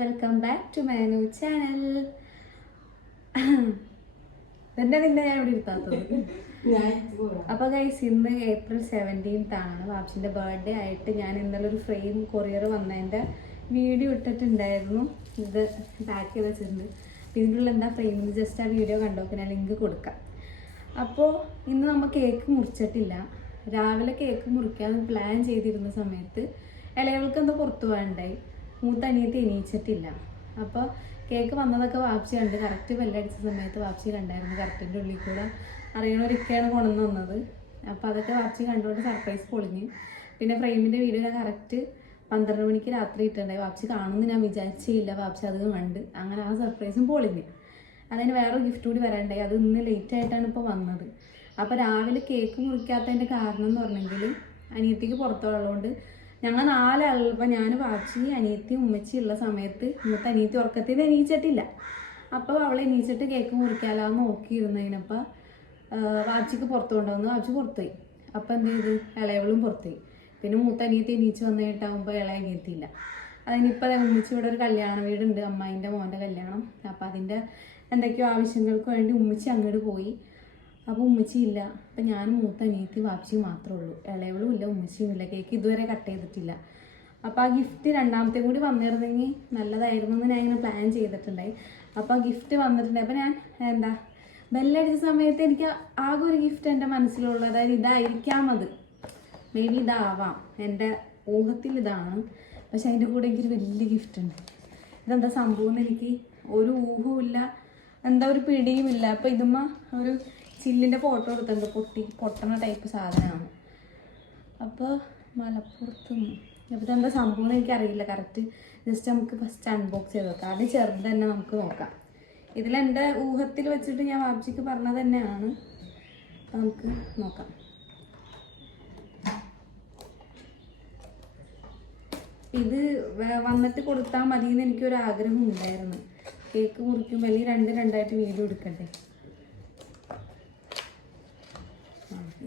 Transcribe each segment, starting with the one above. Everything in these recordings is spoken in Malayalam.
Welcome back to my new channel എന്നെ നിന്നെ ഞാൻ ഇവിടെ ഇരുത്താത്തത് അപ്പൊ ഗൈസ് ഇന്ന് ഏപ്രിൽ സെവന്റീൻത്ത് ആണ്. വാപ്സിന്റെ ബർത്ത്ഡേ ആയിട്ട് ഞാൻ ഇന്നലെ ഒരു ഫ്രെയിം കൊറിയർ വന്നതിന്റെ വീഡിയോ ഇട്ടിട്ടുണ്ടായിരുന്നു. ഇത് പാക്ക് ചെയ്ത് വെച്ചിട്ടുണ്ട്. ഇതിനുള്ള എന്താ ഫ്രെയിം ജസ്റ്റ് ആ വീഡിയോ കണ്ടോക്ക് ഞാൻ ലിങ്ക് കൊടുക്കാം. അപ്പോൾ ഇന്ന് നമ്മൾ കേക്ക് മുറിച്ചിട്ടില്ല. രാവിലെ കേക്ക് മുറിക്കാൻ പ്ലാൻ ചെയ്തിരുന്ന സമയത്ത് ഇളയവൾക്ക് എന്തോ പുറത്തു പോകാണ്ടായി മൂത്ത അനിയത്തി എണീച്ചിട്ടില്ല. അപ്പോൾ കേക്ക് വന്നതൊക്കെ വാപ്സി കണ്ട്. കറക്റ്റ് ബെല്ലടിച്ച സമയത്ത് വാപ്സി കണ്ടായിരുന്നു. കറക്റ്റിന്റെ ഉള്ളിൽ കൂടെ അറിയണവരൊക്കെയാണ് കൊണ്ടുവന്ന് വന്നത് അപ്പോൾ അതൊക്കെ വാപ്സി കണ്ടുകൊണ്ട് സർപ്രൈസ് പൊളിഞ്ഞ്. പിന്നെ ഫ്രെയിമിന്റെ വീഡിയോ കറക്റ്റ് പന്ത്രണ്ട് മണിക്ക് രാത്രി ഇട്ടുണ്ടായി വാപ്സി കാണുമെന്ന് ഞാൻ വിചാരിച്ചില്ല വാപ്സി അത് കണ്ട്. അങ്ങനെ ആ സർപ്രൈസും പൊളിഞ്ഞ്. അതിന് വേറൊരു ഗിഫ്റ്റ് കൂടി വരാണ്ടായി അത് ഇന്ന് ലേറ്റ് ആയിട്ടാണ് ഇപ്പോൾ വന്നത്. അപ്പോൾ രാവിലെ കേക്ക് മുറിക്കാത്തതിന്റെ കാരണം എന്ന് പറഞ്ഞെങ്കിൽ അനിയത്തിക്ക് പുറത്തുള്ളതുകൊണ്ട് ഞങ്ങൾ നാലാളുമ്പോൾ ഞാൻ വാച്ചി അനിയത്തി ഉമ്മച്ചി ഉള്ള സമയത്ത് ഇന്നത്തെ അനിയത്തി ഉറക്കത്തിൽ എണീച്ചിട്ടില്ല. അപ്പോൾ അവൾ എണീച്ചിട്ട് കേക്ക് മുറിക്കാലാന്ന് നോക്കിയിരുന്നതിനപ്പോൾ വാച്ചിക്ക് പുറത്ത് കൊണ്ടുവന്നു. വാച്ചി പുറത്തുപോയി. അപ്പോൾ എന്ത് ചെയ്തു? ഇളയവളും പുറത്തുപോയി. പിന്നെ മൂത്ത അനിയത്തി എണീച്ച് വന്നു കഴിഞ്ഞിട്ടാകുമ്പോൾ ഇളയ അനിയത്തിയില്ല അതിനിപ്പോൾ ഉമ്മച്ചി ഇവിടെ ഒരു കല്യാണ വീടുണ്ട് അമ്മായിന്റെ മോന്റെ കല്യാണം. അപ്പോൾ അതിന്റെ എന്തൊക്കെയോ ആവശ്യങ്ങൾക്ക് വേണ്ടി ഉമ്മച്ചി അങ്ങോട്ട് പോയി. അപ്പോൾ ഉമ്മച്ചി ഇല്ല. അപ്പം ഞാനും മൂത്ത അനിയത്തി വാപ്സിയും മാത്രമേ ഉള്ളൂ. ഇളയവളും ഇല്ല ഉമ്മച്ചിയും ഇല്ല. കേക്ക് ഇതുവരെ കട്ട് ചെയ്തിട്ടില്ല. അപ്പോൾ ആ ഗിഫ്റ്റ് രണ്ടാമത്തെ കൂടി വന്നിരുന്നെങ്കിൽ നല്ലതായിരുന്നു എന്ന് ഞാൻ ഇങ്ങനെ പ്ലാൻ ചെയ്തിട്ടുണ്ടായി. അപ്പോൾ ആ ഗിഫ്റ്റ് വന്നിട്ടുണ്ടായി. അപ്പോൾ ഞാൻ എന്താ ബെല്ലടിച്ച സമയത്ത് എനിക്ക് ആകെ ഒരു ഗിഫ്റ്റ് എന്റെ മനസ്സിലുള്ളത്. അതായത് ഇതായിരിക്കാം അത്. മേ ബി ഇതാവാം. എന്റെ ഊഹത്തിൽ ഇതാണ്. പക്ഷെ അതിന്റെ കൂടെ എനിക്കൊരു വലിയ ഗിഫ്റ്റ് ഉണ്ട്. ഇതെന്താ സംഭവം എന്ന് എനിക്ക് ഒരു ഊഹവുമില്ല. എന്താ ഒരു പിടിയുമില്ല. അപ്പോൾ ഇതുമ്മ ഒരു ചില്ലിന്റെ ഫോട്ടോ എടുത്തിട്ടുണ്ട് പൊട്ടി പൊട്ടണ ടൈപ്പ് സാധനമാണ് അപ്പോൾ മലപ്പുറത്തും ഇപ്പോൾ ഇതെന്താ സംഭവം എന്ന് എനിക്കറിയില്ല. കറക്റ്റ് ജസ്റ്റ് നമുക്ക് ഫസ്റ്റ് അൺബോക്സ് ചെയ്ത് നോക്കാം ആദ്യം ചെറുത് തന്നെ നമുക്ക് നോക്കാം. ഇതിലെന്റെ ഊഹത്തിൽ വെച്ചിട്ട് ഞാൻ വാബ്ജിക്ക് പറഞ്ഞത് തന്നെയാണ്. നമുക്ക് നോക്കാം. ഇത് വന്നിട്ട് കൊടുത്താൽ മതി എന്ന് എനിക്കൊരു ആഗ്രഹം ഉണ്ടായിരുന്നു. കേക്ക് മുറിക്കുമ്പോൾ അല്ലെങ്കിൽ രണ്ട് രണ്ടായിട്ട് വീഡിയോ എടുക്കട്ടെ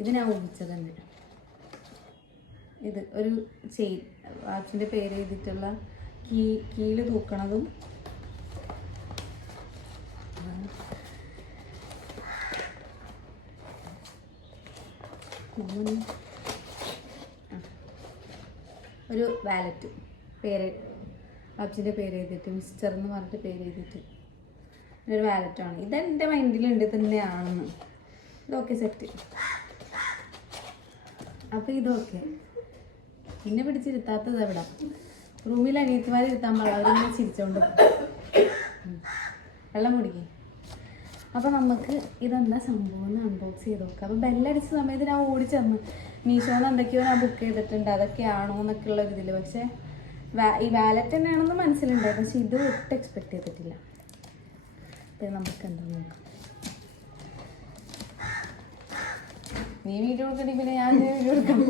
ആ, ഇത് ഞാൻ ഊഹിച്ചത് തന്നെ ഇത് ഒരു ചെയിൻ വാച്ചിന്റെ പേര് എഴുതിയിട്ടുള്ള കീ കീൽ തൂക്കണതും. ഒരു വാലറ്റ് പേര് വാച്ചിന്റെ പേര് എഴുതിയിട്ട് മിസ്റ്റർ എന്ന് പറഞ്ഞിട്ട് പേര് എഴുതിയിട്ട്. ഒരു വാലറ്റാണ്. ഇതെന്റെ മൈൻഡിലുണ്ട് തന്നെയാണെന്ന്. ഇതൊക്കെ സെറ്റ്. അപ്പോൾ ഇതൊക്കെ. പിന്നെ പിടിച്ചിരുത്താത്തത് എവിടെ? റൂമിൽ അനിയത്തിമാരെ ഇരുത്താൻ പാടില്ല. അവരിങ്ങനെ ചിരിച്ചോണ്ട്. വെള്ളം കുടിക്കേ. അപ്പോൾ നമുക്ക് ഇതെന്താ സംഭവം അൺബോക്സ് ചെയ്ത് നോക്കാം. അപ്പോൾ ബെല്ലടിച്ച സമയത്ത് ഞാൻ ഓടിച്ചെന്ന് ചെന്ന് മീഷോന്ന് എന്തൊക്കെയോ ഞാൻ ബുക്ക് ചെയ്തിട്ടുണ്ട്. അതൊക്കെയാണോ എന്നൊക്കെ ഉള്ള ഒരു ഇതിൽ പക്ഷേ ഈ വാലറ്റ് തന്നെയാണെന്ന് മനസ്സിലുണ്ടായി പക്ഷെ ഇത് ഒട്ടും എക്സ്പെക്ട് ചെയ്തിട്ടില്ല. അപ്പോൾ നമുക്ക് എന്താ നോക്കാം. നീ വീഡിയോ എടുക്കണ്ടി പിന്നെ ഞാൻ വീഡിയോ എടുക്കണം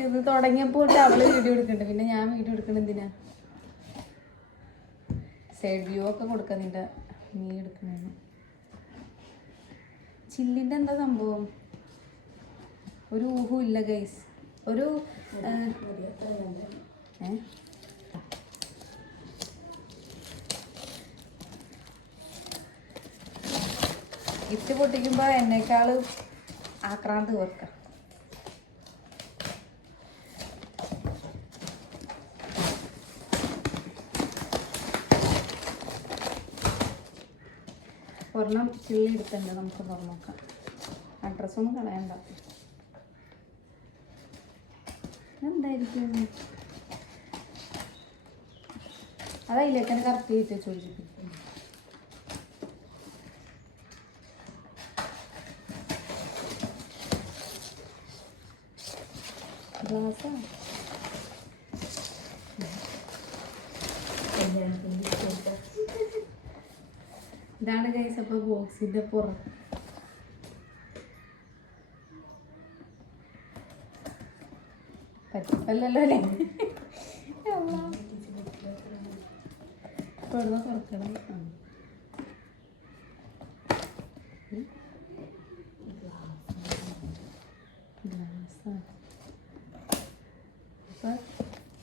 ഇത് തുടങ്ങിയപ്പോൾ അവൾ വീഡിയോ എടുക്കണ്ട. പിന്നെ ഞാൻ വീഡിയോ എടുക്കണം എന്തിനാ? സൈഡ് വ്യൂ ഒക്കെ കൊടുക്കാം നിന്റെ നീ എടുക്കണേന്ന് ചില്ലിന്റെ എന്താ സംഭവം? ഒരു ഊഹവും ഇല്ല ഗൈസ് ഒരു ആ, ഏ? ഗിഫ്റ്റ് പൊട്ടിക്കുമ്പോൾ എന്നേക്കാൾ ആക്രാന്ത് തീർക്കാം. ഒരെണ്ണം ചില്ലി എടുത്തുണ്ട് നമുക്ക് തുറന്നോക്കാം അഡ്രസ്സൊന്നും കളയണ്ട. എന്തായിരിക്കും അതതിലേക്ക് തന്നെ കറക്റ്റ് ചെയ്തിട്ട് ചോദിച്ചിട്ട് ഗ്ലാസ്സാ ഇതാണ് ഗൈസ് അപ്പോൾ ബോക്സിന്റെ പുറം. പറ്റിപ്പല്ലോ അല്ലേ? ഇവിടുന്ന് തുറക്കണം.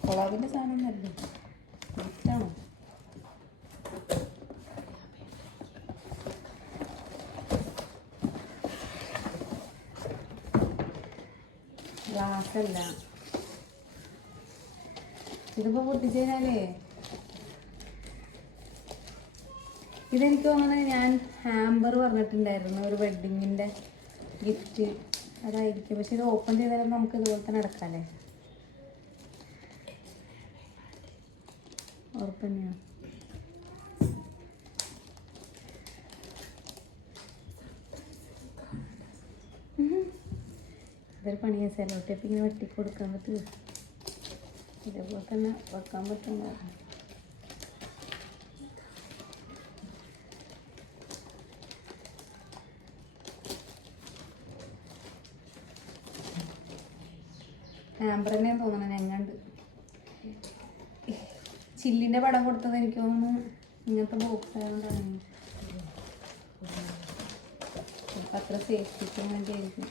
കൊളാബിന്റെ സാധനം വിറ്റാണോ ഗ്ലാസ്സല്ല ഇതിപ്പോ പൊട്ടിച്ചു ഇതെനിക്ക് തോന്നുന്നത് ഞാൻ ഹാമ്പർ പറഞ്ഞിട്ടുണ്ടായിരുന്നു ഒരു വെഡിങ്ങിന്റെ ഗിഫ്റ്റ് അതായിരിക്കും. പക്ഷെ ഇത് ഓപ്പൺ ചെയ്താലും നമുക്ക് ഇതുപോലെ തന്നെ അടക്കാമല്ലേ ഉറപ്പ് തന്നെയാണ് ഇതൊരു പണിയാ സെലോ ടേപ്പ് ഇങ്ങനെ വെട്ടി പറ്റുമോ ഇതേപോലെ തന്നെ വെക്കാൻ പറ്റുന്ന തന്നെ തോന്നണം ഞങ്ങണ്ട് ചില്ലിന്റെ പടം കൊടുത്തത് എനിക്ക് തോന്നുന്നു ഇങ്ങനത്തെ ബോക്സ് ആയതുകൊണ്ടാണ് ചിലപ്പോൾ അത്ര സേഫ്റ്റിക്ക് വേണ്ടിയായിരിക്കും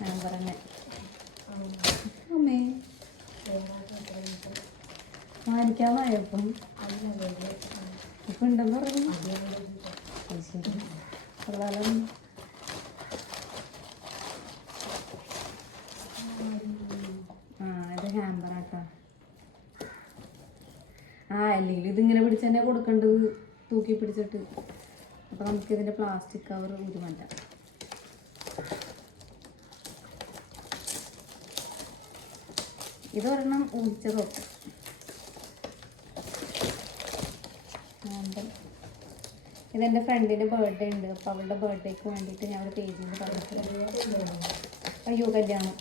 ഞാൻ പറഞ്ഞേ അമ്മേ. ഇപ്പൊ ഉണ്ടെന്ന് പറഞ്ഞു. ശരി കൊള്ളാലോ ആ ഇത് ഹാമ്പർ ആട്ടാ ആ അല്ലെങ്കിൽ ഇതിങ്ങനെ പിടിച്ച് തന്നെ കൊടുക്കേണ്ടത് തൂക്കി പിടിച്ചിട്ട്. അപ്പൊ നമുക്ക് ഇതിന്റെ പ്ലാസ്റ്റിക് കവർ ഉരുമല്ല ഇതൊരെണ്ണം ഊഹിച്ചതൊക്കെ ഇതെന്റെ ഫ്രണ്ടിന്റെ ബർത്ത്ഡേ ഉണ്ട്. അപ്പോൾ അവളുടെ ബർത്ത്ഡേക്ക് വേണ്ടിയിട്ട് ഞാൻ പേജിൽ നിന്ന് പറഞ്ഞിട്ടുണ്ട്. അയ്യോ കല്യാണം.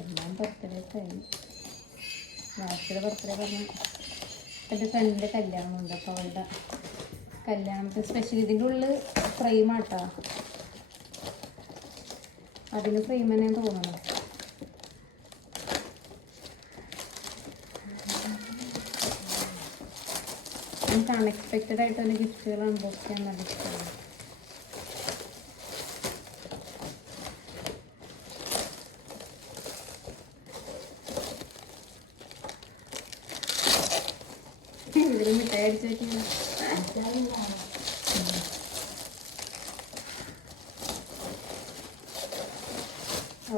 എല്ലാം ബർത്ത്ഡേ കഴിഞ്ഞു ബർത്ത്ഡേ പറഞ്ഞു എന്റെ ഫ്രണ്ടിന്റെ കല്യാണമുണ്ട്. അപ്പോൾ അവളുടെ കല്യാണത്തിന് സ്പെഷ്യൽ ഇതിന്റെ ഉള്ളിൽ ഫ്രെയിം ആട്ടാ. അതിന് ഫ്രെയിം തന്നെ തോന്നണം. എനിക്ക് അൺഎക്സ്പെക്റ്റഡ് ആയിട്ട് തന്നെ ഗിഫ്റ്റുകൾ അൺബോക്സ് ചെയ്യാൻ നല്ല ഇഷ്ടമാണ്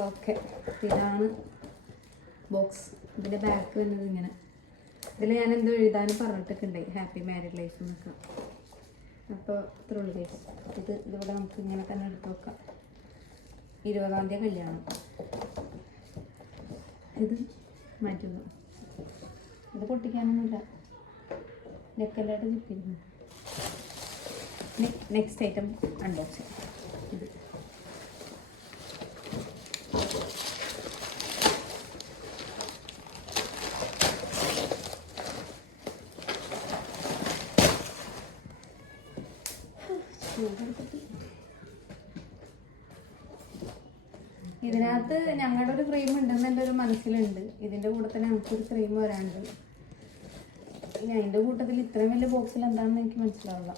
ഓക്കെ. ഇതാണ് ബോക്സ്. ഇതിന്റെ ബാക്ക് വന്നത് ഇങ്ങനെ. ഇതിൽ ഞാൻ എന്തോ എഴുതാനും പറഞ്ഞിട്ടൊക്കെ ഉണ്ടായി. ഹാപ്പി മാരീഡ് ലൈഫ് എന്നൊക്കെ. അപ്പോൾ ഇത്ര ഉള്ളു ഇത് ഇതിവിടെ നമുക്ക് ഇങ്ങനെ തന്നെ എടുത്ത് വെക്കാം. ഇരുപതാം തീയതി കല്യാണം. ഇത് മാറ്റുന്നു. ഇത് പൊട്ടിക്കാനൊന്നുമില്ല. നെക്കല്ലായിട്ട് ചിപ്പിരുന്നു നെക്സ്റ്റ് ഐറ്റം അൺബോക്സ് ഇത്. ഇതിനകത്ത് ഞങ്ങളുടെ ഒരു ക്രീം ഉണ്ടെന്ന് എന്റെ ഒരു മനസ്സിലുണ്ട്. ഇതിന്റെ കൂടെ തന്നെ നമുക്കൊരു ക്രീം വരാനുണ്ട്. ഇനി അതിന്റെ കൂട്ടത്തിൽ ഇത്രയും വലിയ ബോക്സിൽ എന്താണെന്ന് എനിക്ക് മനസ്സിലാവില്ല.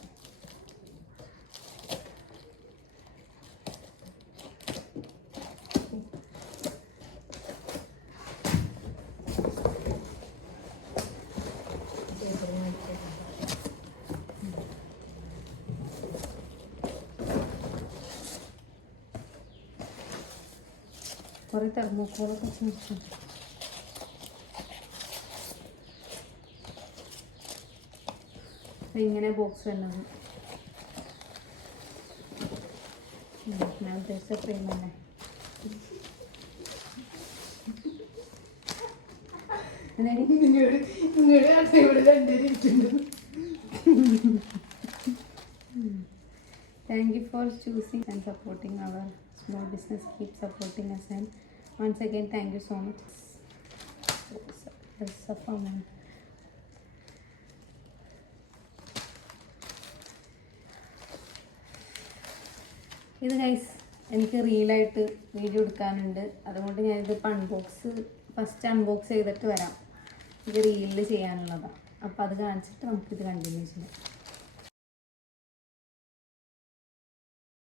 കുറേ തെർമോക്കോളൊക്കെ വെച്ച് ഇങ്ങനെ ബോക്സ് വരുന്നത് ഞാൻ ഉദ്ദേശിച്ച ഫ്രെയിം തന്നെ എന്നാടി നിന്നോട് നിന്നോട് ആ ഇവിടെ രണ്ടുപേരിയ്ക്കുന്നു Thank you for choosing and supporting our small business. Keep supporting us and once again ഇത് ഗൈസ് എനിക്ക് റീലായിട്ട് വീഡിയോ എടുക്കാനുണ്ട്. അതുകൊണ്ട് ഞാനിത് അൺബോക്സ് ഫസ്റ്റ് അൺബോക്സ് ചെയ്തിട്ട് വരാം. ഇത് റീലിൽ ചെയ്യാനുള്ളതാണ് അപ്പോൾ അത് കാണിച്ചിട്ട് നമുക്കിത് കണ്ടിന്യൂ ചെയ്യാം.